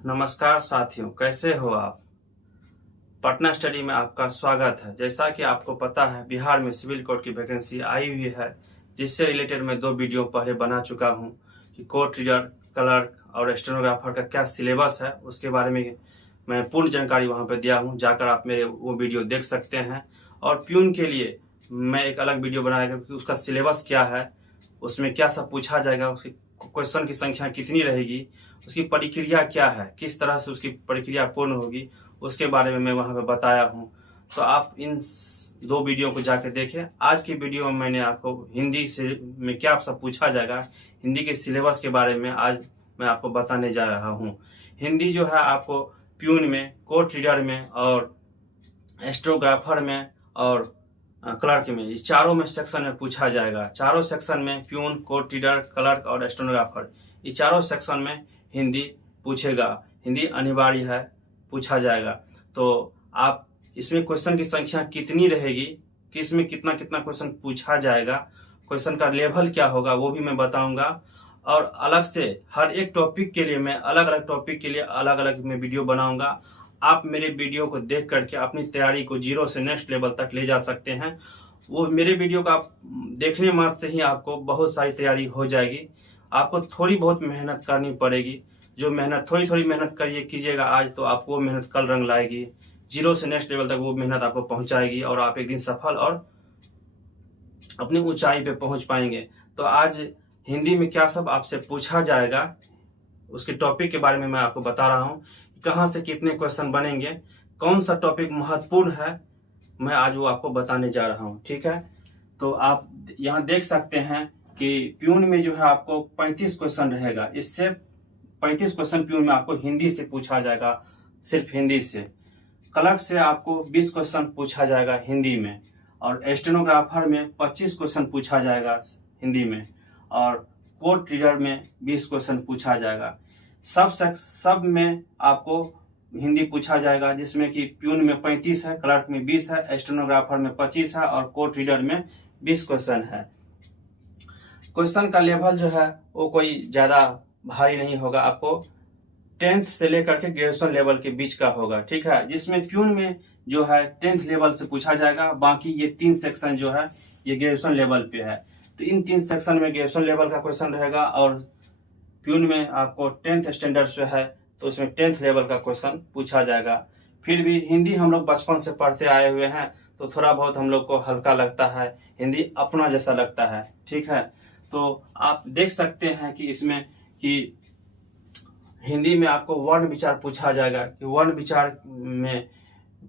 नमस्कार साथियों, कैसे हो आप। पटना स्टडी में आपका स्वागत है। जैसा कि आपको पता है, बिहार में सिविल कोर्ट की वैकेंसी आई हुई है, जिससे रिलेटेड मैं 2 वीडियो पहले बना चुका हूं कि कोर्ट रीडर, क्लर्क और स्टेनोग्राफर का क्या सिलेबस है, उसके बारे में मैं पूर्ण जानकारी वहां पर दिया हूं। जाकर आप मेरे वो वीडियो देख सकते हैं। और प्यून के लिए मैं एक अलग वीडियो बनाया कि उसका सिलेबस क्या है, उसमें क्या सब पूछा जाएगा, उसकी क्वेश्चन की संख्या कितनी रहेगी, उसकी प्रक्रिया क्या है, किस तरह से उसकी प्रक्रिया पूर्ण होगी, उसके बारे में मैं वहां पे बताया हूं। तो आप इन 2 वीडियो को जाके देखें। आज की वीडियो में मैंने आपको हिंदी से में क्या सब पूछा जाएगा, हिंदी के सिलेबस के बारे में आज मैं आपको बताने जा रहा हूं। हिंदी जो है आपको प्यून में, कोर्ट रीडर में और स्टेनोग्राफर में और क्लर्क में, ये चारों में सेक्शन में पूछा जाएगा। चारों सेक्शन में प्यून, कोर्ट रीडर, क्लर्क और स्टेनोग्राफर, ये चारों सेक्शन में हिंदी पूछेगा। हिंदी अनिवार्य है, पूछा जाएगा। तो आप इसमें क्वेश्चन की संख्या कितनी रहेगी, किस में कितना कितना क्वेश्चन पूछा जाएगा, क्वेश्चन का लेवल क्या होगा, वो भी मैं बताऊंगा। और अलग से हर एक टॉपिक के लिए मैं अलग अलग टॉपिक के लिए अलग अलग मैं वीडियो बनाऊंगा। आप मेरे वीडियो को देख करके अपनी तैयारी को 0 से नेक्स्ट लेवल तक ले जा सकते हैं। वो मेरे वीडियो का आप देखने मात्र से ही आपको बहुत सारी तैयारी हो जाएगी। आपको थोड़ी बहुत मेहनत करनी पड़ेगी। जो मेहनत थोड़ी थोड़ी मेहनत करिए कीजिएगा आज, तो आपको वो मेहनत कल रंग लाएगी। 0 से नेक्स्ट लेवल तक वो मेहनत आपको पहुंचाएगी और आप एक दिन सफल और अपनी ऊंचाई पे पहुंच पाएंगे। तो आज हिंदी में क्या सब आपसे पूछा जाएगा, उसके टॉपिक के बारे में मैं आपको बता रहा हूँ। कहाँ से कितने क्वेश्चन बनेंगे, कौन सा टॉपिक महत्वपूर्ण है, मैं आज वो आपको बताने जा रहा हूँ। ठीक है, तो आप यहाँ देख सकते हैं कि प्यून में जो है आपको 35 क्वेश्चन रहेगा। इससे 35 क्वेश्चन प्यून में आपको हिंदी से पूछा जाएगा, सिर्फ हिंदी से। क्लर्क से आपको 20 क्वेश्चन पूछा जाएगा हिंदी में, और स्टेनोग्राफर में 25 क्वेश्चन पूछा जाएगा हिंदी में, और कोर्ट रीडर में 20 क्वेश्चन पूछा जाएगा। सब में आपको हिंदी पूछा जाएगा, जिसमें कि प्यून में 35 है, क्लर्क में 20 है, स्टेनोग्राफर में 25 है और कोर्ट रीडर में 20 क्वेश्चन है। क्वेश्चन का लेवल जो है वो कोई ज्यादा भारी नहीं होगा, आपको 10th से लेकर के ग्रेजुएशन लेवल के बीच का होगा। ठीक है, जिसमें प्यून में जो है 10th लेवल से पूछा जाएगा। बाकी ये 3 सेक्शन जो है ये ग्रेजुएशन लेवल पे है। तो इन 3 सेक्शन में ग्रेजुएशन लेवल का क्वेश्चन रहेगा, और प्यून में आपको 10th स्टैंडर्ड से है तो इसमें 10th लेवल का क्वेश्चन पूछा जाएगा। फिर भी हिंदी हम लोग बचपन से पढ़ते आए हुए हैं, तो थोड़ा बहुत हम लोग को हल्का लगता है, हिंदी अपना जैसा लगता है। ठीक है, तो आप देख सकते हैं कि इसमें कि हिंदी में आपको वर्ण विचार पूछा जाएगा, कि वर्ण विचार में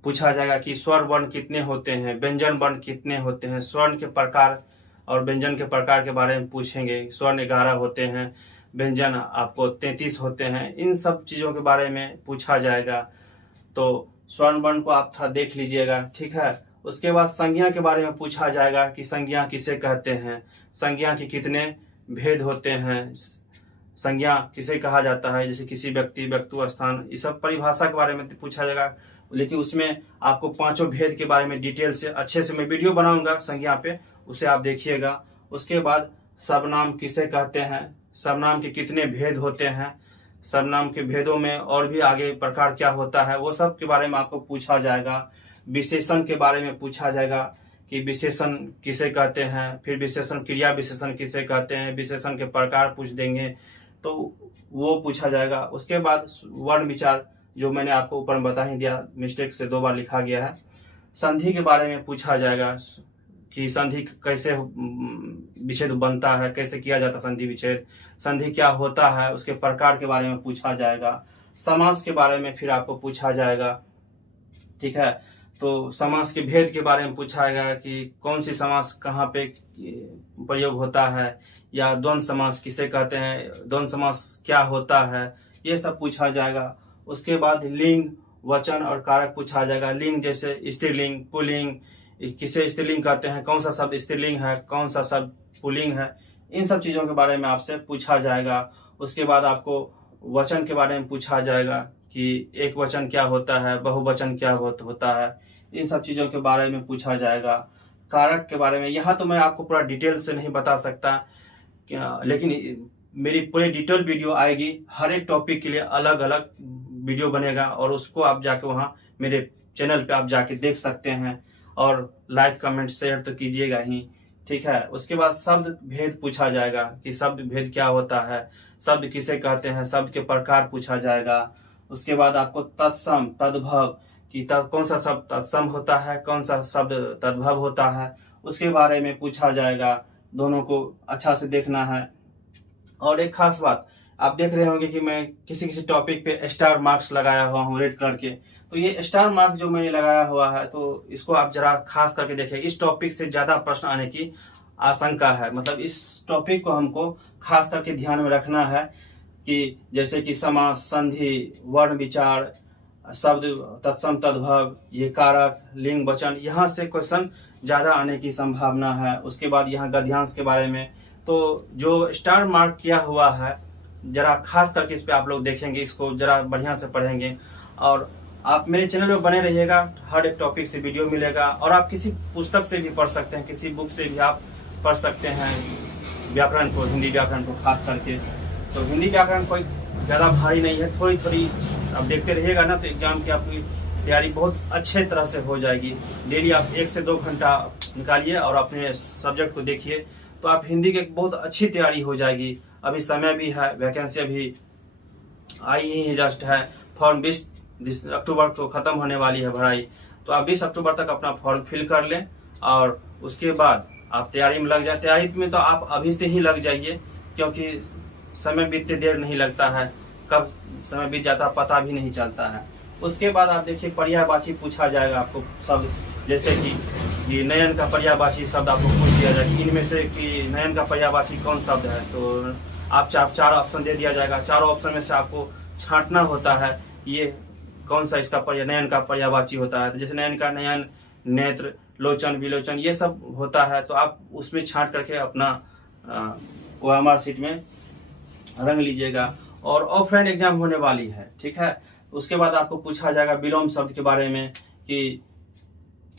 पूछा जाएगा कि स्वर वर्ण कितने होते हैं, व्यंजन वर्ण कितने होते हैं, स्वर्ण के प्रकार और व्यंजन के प्रकार के बारे में पूछेंगे। स्वर्ण 11 होते हैं, व्यंजन आपको 33 होते हैं, इन सब चीजों के बारे में पूछा जाएगा। तो स्वर्ण वर्ण को आप था देख लीजिएगा। ठीक है, उसके बाद संज्ञा के बारे में पूछा जाएगा कि संज्ञा किसे कहते हैं, संज्ञा के कितने भेद होते हैं, संज्ञा किसे कहा जाता है, जैसे किसी व्यक्ति, वस्तु, स्थान, ये सब परिभाषा के बारे में पूछा जाएगा। लेकिन उसमें आपको 5 भेद के बारे में डिटेल से अच्छे से मैं वीडियो बनाऊंगा संज्ञा पे, उसे आप देखिएगा। उसके बाद सर्वनाम किसे कहते हैं, सर्वनाम के कितने भेद होते हैं, सर्वनाम के भेदों में और भी आगे प्रकार क्या होता है, वो सब के बारे में आपको पूछा जाएगा। विशेषण के बारे में पूछा जाएगा कि विशेषण किसे कहते हैं, फिर विशेषण, क्रिया विशेषण किसे कहते हैं, विशेषण के प्रकार पूछ देंगे, तो वो पूछा जाएगा। उसके बाद वर्ण विचार, जो मैंने आपको ऊपर में बता ही दिया, मिस्टेक से 2 बार लिखा गया है। संधि के बारे में पूछा जाएगा कि संधि कैसे विच्छेद बनता है, कैसे किया जाता है संधि विच्छेद, संधि क्या होता है, उसके प्रकार के बारे में पूछा जाएगा। समास के बारे में फिर आपको पूछा जाएगा। ठीक है, तो समास के भेद के बारे में पूछा जाएगा कि कौन सी समास कहाँ पे प्रयोग होता है, या द्वंद्व समास किसे कहते हैं, द्वंद्व समास क्या होता है, ये सब पूछा जाएगा। उसके बाद लिंग, वचन और कारक पूछा जाएगा। लिंग जैसे स्त्रीलिंग, पुल्लिंग, किसे स्त्रीलिंग कहते हैं, कौन सा शब्द स्त्रीलिंग है, कौन सा शब्द पुल्लिंग है, इन सब चीजों के बारे में आपसे पूछा जाएगा। उसके बाद आपको वचन के बारे में पूछा जाएगा कि एक वचन क्या होता है, बहुवचन क्या होता है, इन सब चीजों के बारे में पूछा जाएगा। कारक के बारे में यहाँ तो मैं आपको पूरा डिटेल से नहीं बता सकता, लेकिन मेरी पूरी डिटेल वीडियो आएगी। हर एक टॉपिक के लिए अलग अलग वीडियो बनेगा और उसको आप जाके वहाँ मेरे चैनल पे आप जाके देख सकते हैं। और लाइक कमेंट शेयर तो कीजिएगा ही, ठीक है। उसके बाद शब्द भेद पूछा जाएगा कि शब्द भेद क्या होता है, शब्द किसे कहते हैं, शब्द के प्रकार पूछा जाएगा। उसके बाद आपको तत्सम तद्भव कि कौन सा शब्द तत्सम होता है, कौन सा शब्द तद्भव होता है, उसके बारे में पूछा जाएगा। दोनों को अच्छा से देखना है। और एक खास बात, आप देख रहे होंगे कि मैं किसी किसी टॉपिक पे स्टार मार्क्स लगाया हुआ हूँ रेड कलर के। तो ये स्टार मार्क्स जो मैंने लगाया हुआ है, तो इसको आप जरा खास करके देखें। इस टॉपिक से ज्यादा प्रश्न आने की आशंका है, मतलब इस टॉपिक को हमको खास करके ध्यान में रखना है कि जैसे कि समास, संधि, वर्ण विचार, शब्द तत्सम तद्भव, ये कारक, लिंग वचन, यहाँ से क्वेश्चन ज्यादा आने की संभावना है। उसके बाद यहाँ गद्यांश के बारे में, तो जो स्टार मार्क किया हुआ है जरा खास करके इस पे आप लोग देखेंगे, इसको जरा बढ़िया से पढ़ेंगे। और आप मेरे चैनल में बने रहिएगा, हर एक टॉपिक से वीडियो मिलेगा। और आप किसी पुस्तक से भी पढ़ सकते हैं, किसी बुक से भी आप पढ़ सकते हैं व्याकरण को, हिंदी व्याकरण को खास करके। तो हिंदी व्याकरण कोई ज्यादा भारी नहीं है, थोड़ी थोड़ी आप देखते रहिएगा ना, तो एग्जाम की आपकी तैयारी बहुत अच्छे तरह से हो जाएगी। डेली आप 1 से 2 घंटा निकालिए और अपने सब्जेक्ट को देखिए, तो आप हिंदी की बहुत अच्छी तैयारी हो जाएगी। अभी समय भी है, वैकेंसी अभी आई ही जस्ट है। फॉर्म 20 अक्टूबर को खत्म होने वाली है भराई, तो आप 20 अक्टूबर तक अपना फॉर्म फिल कर लें और उसके बाद आप तैयारी में लग जाए। तैयारी में तो आप अभी से ही लग जाइए, क्योंकि समय बीतते देर नहीं लगता है, कब समय बीत जाता पता भी नहीं चलता है। उसके बाद आप देखिए पर्यायवाची पूछा जाएगा आपको शब्द, जैसे कि नयन का पर्यायवाची शब्द आपको पूछ दिया जाएगा। इनमें से कि नयन का पर्यायवाची कौन शब्द है, तो आप चार ऑप्शन दे दिया जाएगा। चारों ऑप्शन में से आपको छांटना होता है ये कौन सा इसका नयन का पर्यायवाची होता है। तो जैसे नयन का नयन, नेत्र, लोचन, विलोचन, ये सब होता है, तो आप उसमें छांट करके अपना OMR शीट में रंग लीजिएगा। और ऑफलाइन एग्जाम होने वाली है, ठीक है। उसके बाद आपको पूछा जाएगा विलोम शब्द के बारे में कि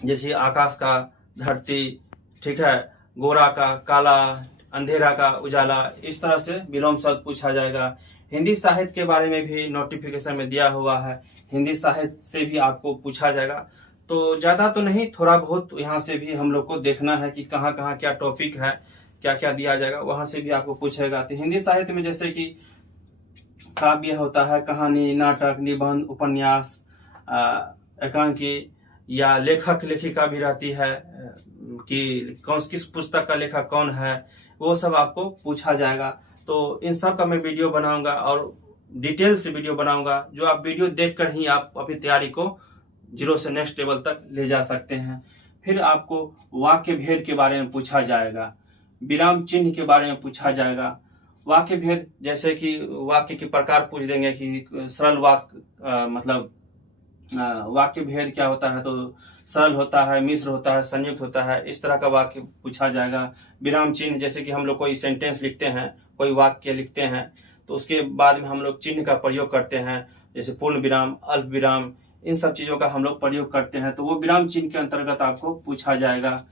जैसे आकाश का धरती, ठीक है, गोरा का काला, अंधेरा का उजाला, इस तरह से विलोम शब्द पूछा जाएगा। हिंदी साहित्य के बारे में भी नोटिफिकेशन में दिया हुआ है, हिंदी साहित्य से भी आपको पूछा जाएगा। तो ज्यादा तो नहीं, थोड़ा बहुत यहाँ से भी हम लोग को देखना है कि कहाँ कहाँ क्या टॉपिक है, क्या क्या दिया जाएगा, वहां से भी आपको पूछेगा। तो हिंदी साहित्य में जैसे कि काव्य होता है, कहानी, नाटक, निबंध, उपन्यास, एकांकी या लेखक लेखिका भी रहती है कि किस पुस्तक का लेखक कौन है, वो सब आपको पूछा जाएगा। तो इन सब का मैं वीडियो बनाऊंगा और डिटेल से वीडियो बनाऊंगा, जो आप वीडियो देखकर ही आप अपनी तैयारी को 0 से नेक्स्ट लेवल तक ले जा सकते हैं। फिर आपको वाक्य भेद के बारे में पूछा जाएगा, विराम चिन्ह के बारे में पूछा जाएगा। वाक्य भेद जैसे कि वाक्य के प्रकार पूछ देंगे कि सरल वाक्य मतलब वाक्य भेद क्या होता है, तो सरल होता है, मिश्र होता है, संयुक्त होता है, इस तरह का वाक्य पूछा जाएगा। विराम चिन्ह जैसे कि हम लोग कोई सेंटेंस लिखते हैं, कोई वाक्य लिखते हैं, तो उसके बाद में हम लोग चिन्ह का प्रयोग करते हैं, जैसे पूर्ण विराम, अल्प विराम, इन सब चीजों का हम लोग प्रयोग करते हैं, तो वो विराम चिन्ह के अंतर्गत आपको पूछा जाएगा,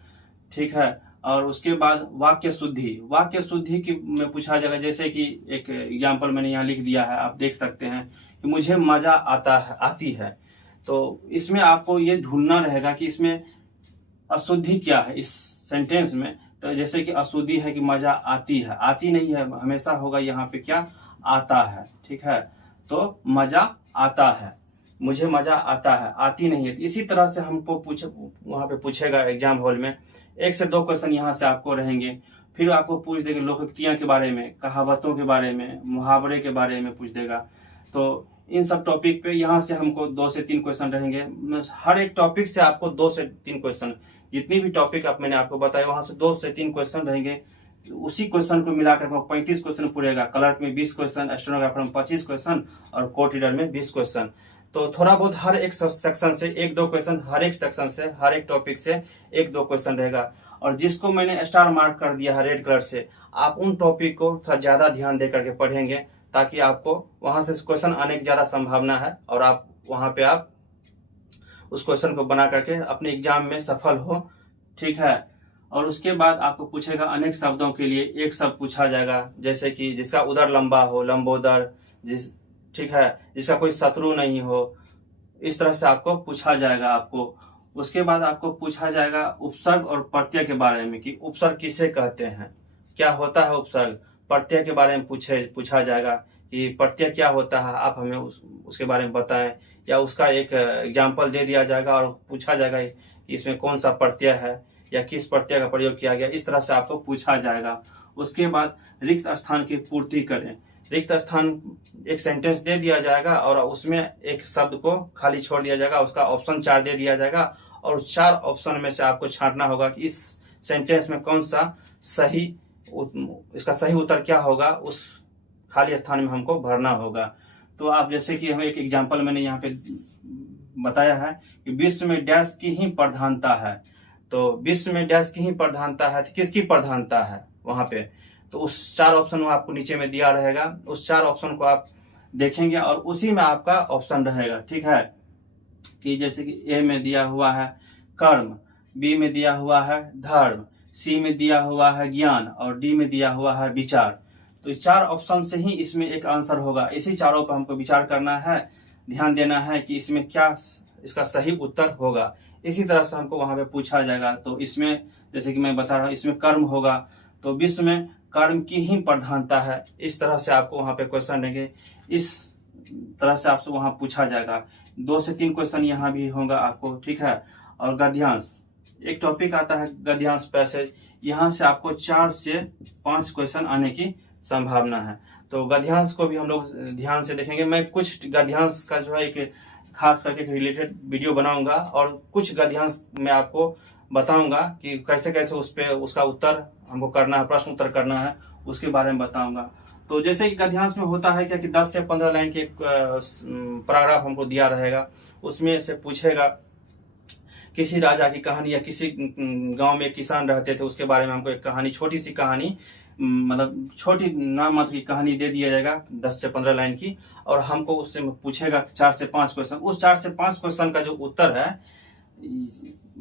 ठीक है। और उसके बाद वाक्य शुद्धि की में पूछा जाएगा। जैसे कि एक एग्जाम्पल मैंने यहाँ लिख दिया है, आप देख सकते हैं कि मुझे मजा आती है। तो इसमें आपको ये ढूंढना रहेगा कि इसमें अशुद्धि क्या है इस सेंटेंस में। तो जैसे कि अशुद्धि है कि मजा आती है, आती नहीं है, हमेशा होगा यहाँ पे क्या, आता है, ठीक है। तो मजा आता है, मुझे मजा आता है, आती नहीं है। इसी तरह से हमको वहां पे पूछेगा एग्जाम हॉल में 1 से 2 क्वेश्चन यहाँ से आपको रहेंगे। फिर आपको पूछ देगा लोकोक्तियां के बारे में, कहावतों के बारे में, मुहावरे के बारे में पूछ देगा। तो इन सब टॉपिक पे यहाँ से हमको 2 से 3 क्वेश्चन रहेंगे। हर एक टॉपिक से आपको 2 से 3 क्वेश्चन, जितनी भी टॉपिक मैंने आपको बताया वहां से 2 से 3 क्वेश्चन रहेंगे। उसी क्वेश्चन को मिलाकर 35 क्वेश्चन पूरेगा। क्लर्क में 20 क्वेश्चन, स्टेनोग्राफर में 25 क्वेश्चन और कोर्ट रीडर में 20 क्वेश्चन। तो थोड़ा बहुत हर एक सेक्शन से 1-2 क्वेश्चन, हर एक सेक्शन से, हर एक टॉपिक से 1-2 क्वेश्चन रहेगा। और जिसको मैंने स्टार मार्क कर दिया है रेड कलर से, आप उन टॉपिक को थोड़ा ज्यादा ध्यान दे करके पढ़ेंगे, ताकि आपको वहां से क्वेश्चन आने की ज्यादा संभावना है और आप वहां पे आप उस क्वेश्चन को बना करके अपने एग्जाम में सफल हो, ठीक है। और उसके बाद आपको पूछेगा अनेक शब्दों के लिए एक शब्द पूछा जाएगा, जैसे कि जिसका उदर लंबा हो, लंबोदर, ठीक है, जिसका कोई शत्रु नहीं हो, इस तरह से आपको पूछा जाएगा। आपको उसके बाद आपको पूछा जाएगा उपसर्ग और प्रत्यय के बारे में कि उपसर्ग किसे कहते हैं, क्या होता है उपसर्ग। प्रत्यय के बारे में पूछा जाएगा कि प्रत्यय क्या होता है, आप हमें उसके बारे में बताएं, या उसका एक एग्जाम्पल दे दिया जाएगा और पूछा जाएगा कि इसमें कौन सा प्रत्यय है या किस प्रत्यय का प्रयोग किया गया, इस तरह से आपको पूछा जाएगा। उसके बाद रिक्त स्थान की पूर्ति करें। रिक्त स्थान एक सेंटेंस दे दिया जाएगा और उसमें एक शब्द को खाली छोड़ दिया जाएगा, उसका ऑप्शन 4 दे दिया जाएगा और 4 ऑप्शन में से आपको छांटना होगा कि इस सेंटेंस में कौन सा सही, इसका सही उत्तर क्या होगा, उस खाली स्थान में हमको भरना होगा। तो आप जैसे कि हमें एक एग्जांपल मैंने यहाँ पे बताया है कि विश्व में डैश की ही प्रधानता है, तो विश्व में डैश की ही प्रधानता है, तो किसकी प्रधानता है वहां पे, तो उस 4 ऑप्शन आपको नीचे में दिया रहेगा, उस 4 ऑप्शन को आप देखेंगे और उसी में आपका ऑप्शन रहेगा। ठीक है, कि जैसे कि ए में दिया हुआ है कर्म, बी में दिया हुआ है धर्म, सी में दिया हुआ है ज्ञान और डी में दिया हुआ है विचार। तो इस 4 ऑप्शन से ही इसमें एक आंसर होगा। इसी चारों पर हमको विचार करना है, ध्यान देना है कि इसमें क्या इसका सही उत्तर होगा। इसी तरह से हमको वहां पे पूछा जाएगा। तो इसमें जैसे कि मैं बता रहा हूँ, इसमें कर्म होगा, तो विश्व में कर्म की ही प्रधानता है, इस तरह से आपको वहां पे क्वेश्चन देंगे, इस तरह से आपसे वहां पूछा जाएगा। 2 से 3 क्वेश्चन यहाँ भी होगा आपको। ठीक है, और गद्यांश, एक टॉपिक आता है गद्यांश पैसेज, यहाँ से आपको 4 से 5 क्वेश्चन आने की संभावना है। तो गद्यांश को भी हम लोग ध्यान से देखेंगे। मैं कुछ गद्यांश का जो है एक खास करके रिलेटेड वीडियो बनाऊंगा और कुछ गद्यांश में आपको बताऊंगा कि कैसे कैसे उस पे उसका उत्तर हमको करना है, प्रश्न उत्तर करना है, उसके बारे में बताऊंगा। तो जैसे कि गद्यांश में होता है क्या कि 10 से 15 लाइन के पैराग्राफ हमको दिया रहेगा, उसमें से पूछेगा किसी राजा की कहानी या किसी गांव में एक किसान रहते थे उसके बारे में हमको एक कहानी, छोटी सी कहानी, मतलब छोटी नाम मात्र की कहानी दे दिया जाएगा 10 से 15 लाइन की, और हमको उससे पूछेगा 4 से 5 क्वेश्चन। उस 4 से 5 क्वेश्चन का जो उत्तर है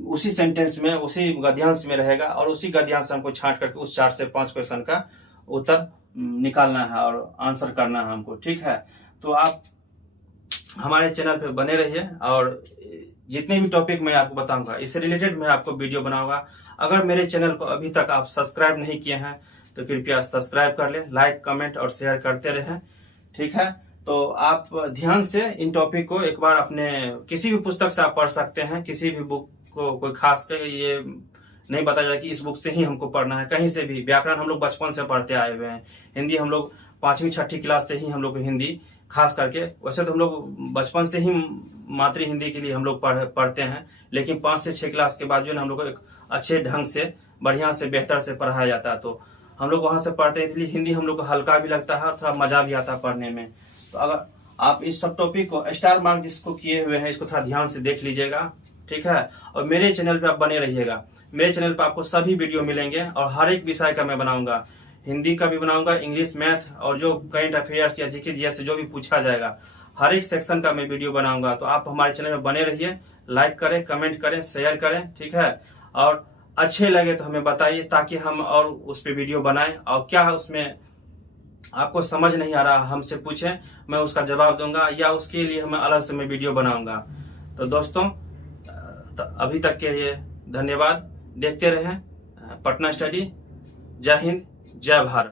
उसी सेंटेंस में, उसी गद्यांश में रहेगा और उसी गद्यांश से हमको छांट करके उस 4 से 5 क्वेश्चन का उत्तर निकालना है और आंसर करना है हमको। ठीक है, तो आप हमारे चैनल पे बने रहिए और जितने भी टॉपिक मैं आपको बताऊंगा इससे रिलेटेड मैं आपको वीडियो बनाऊंगा। अगर मेरे चैनल को अभी तक आप सब्सक्राइब नहीं किए हैं तो कृपया सब्सक्राइब कर लें, लाइक कमेंट और शेयर करते रहें। ठीक है, तो आप ध्यान से इन टॉपिक को एक बार अपने किसी भी पुस्तक से आप पढ़ सकते हैं, किसी भी बुक को कोई खास कर ये नहीं बताया जाए कि इस बुक से ही हमको पढ़ना है, कहीं से भी। व्याकरण हम लोग बचपन से पढ़ते आए हुए हैं, हिंदी हम लोग 5वीं 6ठी क्लास से ही हम लोग हिंदी खास करके, वैसे तो हम लोग बचपन से ही मातृ हिंदी के लिए हम लोग पढ़ते हैं, लेकिन 5 से 6 क्लास के बाद जो है हम लोग को एक अच्छे ढंग से बढ़िया से बेहतर से पढ़ाया जाता है, तो हम लोग वहां से पढ़ते हैं, इसलिए हिंदी हम लोग को हल्का भी लगता है और थोड़ा मजा भी आता है पढ़ने में। तो अगर आप इस सब टॉपिक को स्टार मार्क जिसको किए हुए हैं इसको थोड़ा ध्यान से देख लीजिएगा। ठीक है, और मेरे चैनल पे आप बने रहिएगा। मेरे चैनल पे आपको सभी वीडियो मिलेंगे और हर एक विषय का मैं बनाऊंगा, हिंदी का भी बनाऊंगा, इंग्लिश, मैथ और जो करंट अफेयर्स या जीके जीएस से जो भी पूछा जाएगा हर एक सेक्शन का मैं वीडियो बनाऊंगा। तो आप हमारे चैनल में बने रहिए, लाइक करें, कमेंट करें, शेयर करें। ठीक है, और अच्छे लगे तो हमें बताइए ताकि हम और उस पर वीडियो बनाएं, और क्या उसमें आपको समझ नहीं आ रहा हमसे पूछें, मैं उसका जवाब दूंगा या उसके लिए मैं अलग से मैं वीडियो बनाऊंगा। तो दोस्तों अभी तक के लिए धन्यवाद, देखते रहें पटना स्टडी। जय हिंद, जय भारत।